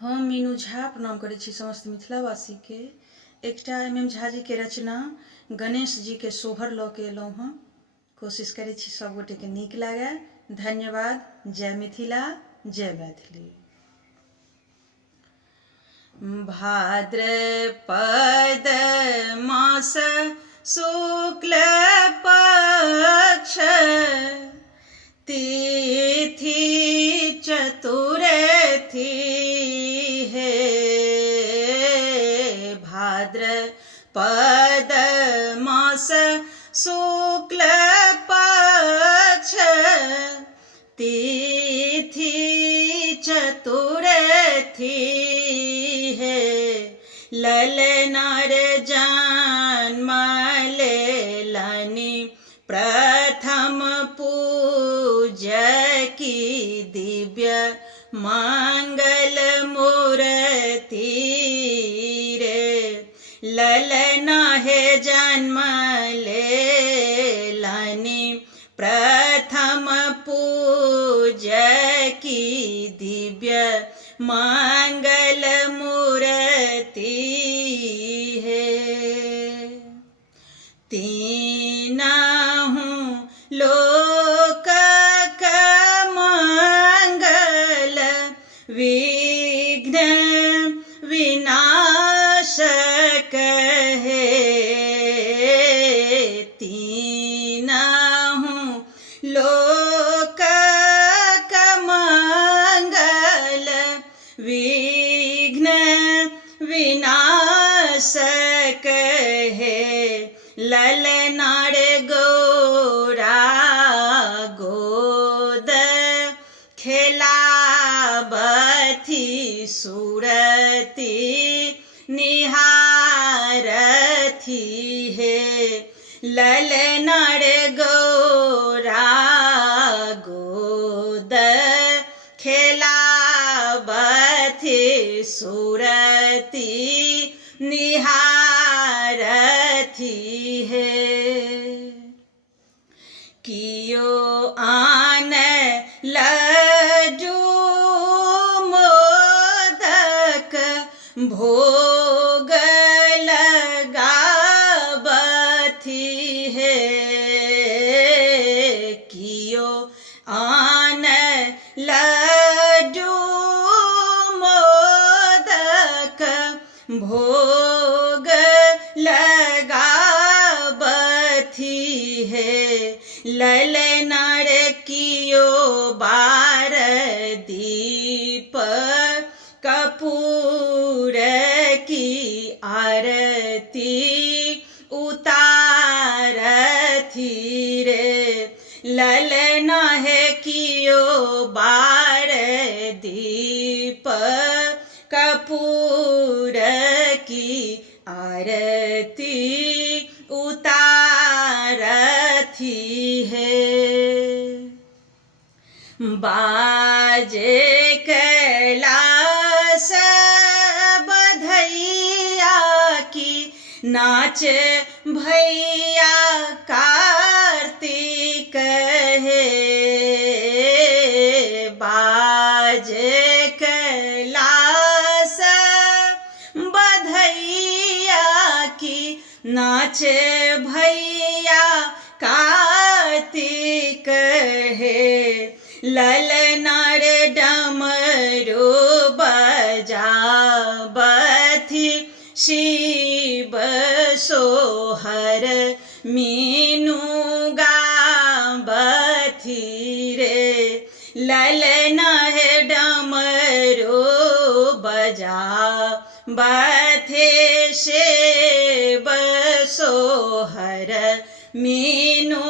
हम मीनू झा प्रणाम करै छी समस्त मिथिलावासी के। एकटा MM झा जी के रचना गणेश जी के सोहर लऽ के एलहुँ हँ। कोशिश करै छी सब गोटे के नीक लागे। धन्यवाद। जय मिथिला, जय मैथिली। भाद्रपद मास शुक्ल पक्ष तिथि चतुर्थी हे। भाद्रपद मास शुक्ल पक्ष तिथि चतुर्थी हे। ललनार जन्म लेलनि प्रथम पूज्य की दिव्य मंगल मूर्ति रे। ललना है जन्म लेलनि प्रथम पूज्य की दिव्य मंगल मूर्ति है। तीनहु लोक का मंगल विघ्न विनाशक है। तीनहु लोक का मंगल विघ्न विनाशक है। ललनार गौरा गोद खेलाबथी सुरती निहारथी है। ललनार गौरा गोद खेलाबथी सुरती निहारथी है। कियो आन लड्डू मोदक भोग लगाबथी है। कियो आन लड्डू मोदक भोग लगाबथी है। ललनार कियो बार दीप कपूर की आरती उतारथी रे। ललना है कियो बार दीप कपूर की आरती उतारथी है। बाजे कैलाश बधैया की नाच भैया कार्तिक है। बाजे कैलाश बधैया की नाच भैया कार्तिक है। ललनार डमरू बजाबथी शिव सोहर मीनू गाबथी रे। ललना है डमरू बजाबथी शिव सोहर मीनू